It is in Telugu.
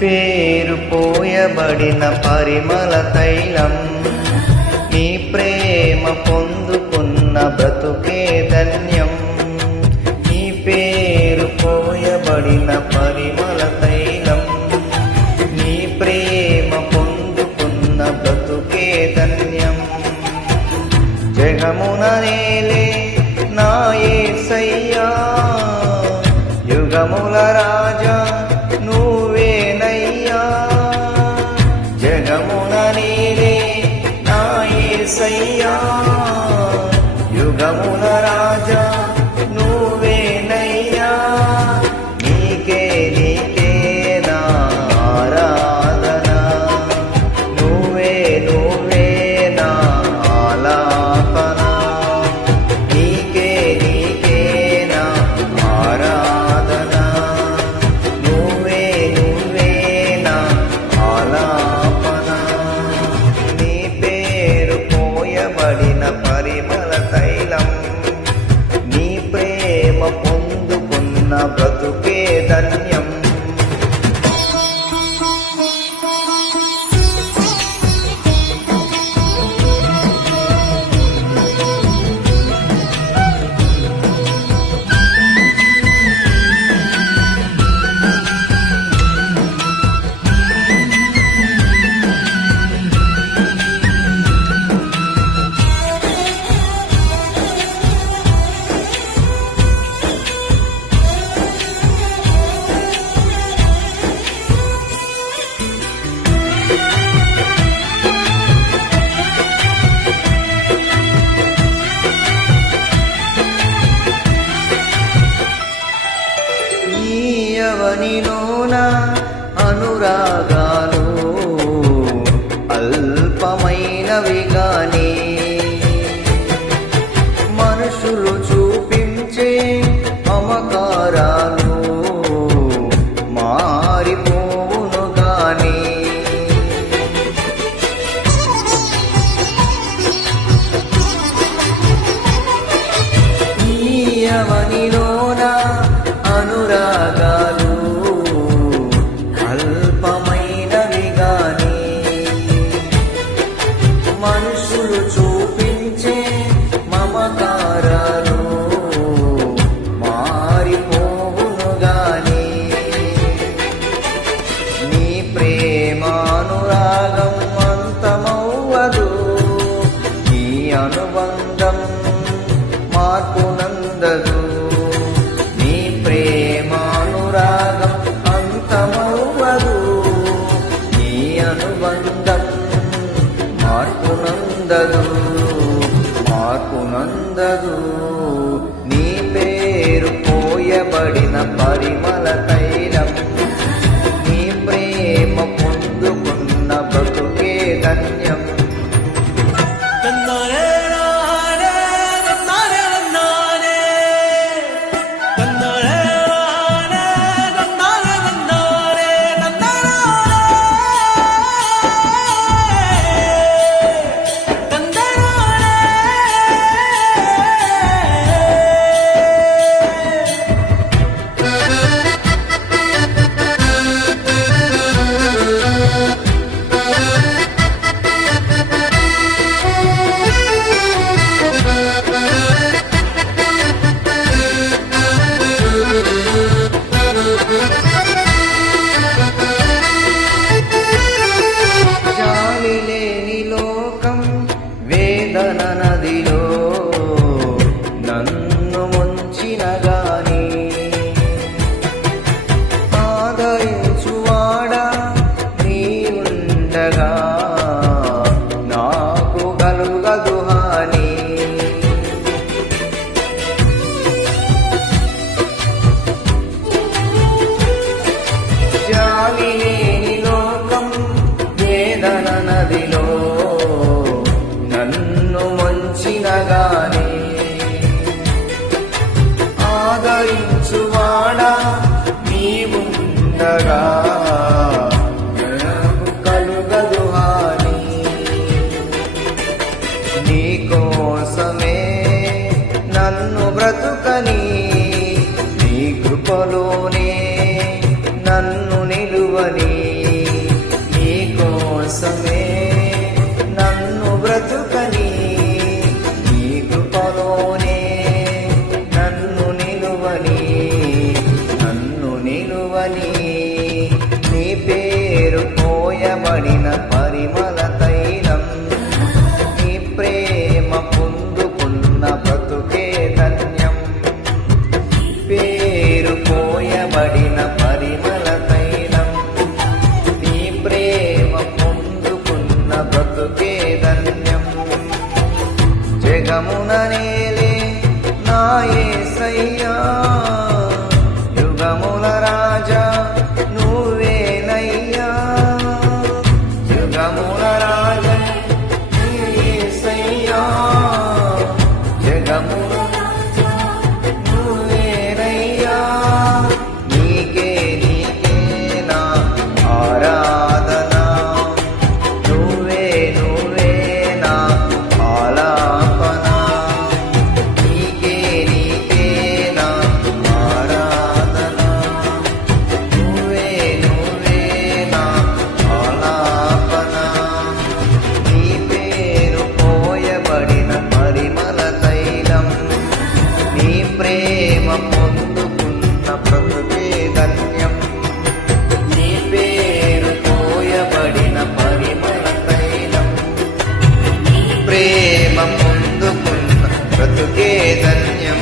పేరు పోయబడిన పరిమళ తైలం, నీ ప్రేమ పొందుకున్న బ్రతుకే ధన్యం. నీ పేరు పోయబడిన పరిమళ తైలం, నీ ప్రేమ పొందుకున్న బ్రతుకే ధన్యం. జగమున నేలే నా యేసయ్యా, యుగముల రాజా నువ్వేనయ్యా. జగమున నేలే నా యేసయ్యా, యుగముల రాజా నువ్వేనయ్యా. నీకే నీకే నా ఆరాధన, నువ్వే నువ్వే నా ఆలాపన. నీకే నీకే నా ఆరాధన, నువ్వే నువ్వే నా ఆలాపన. నీ పేరు పోయబడిన పరిమళ తైలం, నీ ప్రేమ పొందుకున్న బ్రతుకే ధన్యం. నీలోన అనురాగాలు అల్పమైనవి గాని, మనుషులు చూపించే మమకారాలు మారిపోవును గాని. నీలోన అనురాగాలు అల్పమైనవి గాని, మనుషులు చూపించే మమకారాలు మారిపోవును గాని. నీ ప్రేమానురాగం అంతమవ్వదు, నీ అనుబంధం మార్పునందదు. నీ ప్రేమానురాగం అంతమవ్వదు, నీ అనుబంధం మార్పునందదు, మార్పునందదు. నీ పేరు పోయబడిన పరిమళ తైలం, నీ ప్రేమ పొందుకున్న బ్రతుకే ధన్యం. వేదన నదిలో నన్ను ముంచిన గాని, ఆదరించువాడా నీవుండగా నాకు కలుగదు హాని. జాలి లేని లోకం వేదన నదిలో నన్ను ముంచిన గాని, ఆదరించువాడా నీవుండగా నాకు కలుగదు హాని. నీకోసమే నన్ను బ్రతుకని, నీ కృపలోనే నన్ను నిలువని. జగమున నేలే నా యేసయ్యా యుగముల రాజా నువ్వేనయ్యా యుగముల రాజా యేసయ్యా జగముల రాజా నువ్వేనయ్యా నీకే నీకే నా ఆరాధన నువ్వే నువ్వే నా ఆలాపన నీకే నీకే నా ఆరాధన నువ్వే నువ్వే నా ఆలాపన నీ పేరు పోయబడిన పరిమళ తైలం నీ ప్రేమ పొందుకున్న బ్రతుకే ధన్యం నీ పేరు పోయబడిన పరిమళ తైలం ప్రేమ పొందుకున్న బ్రతుకే ధన్యం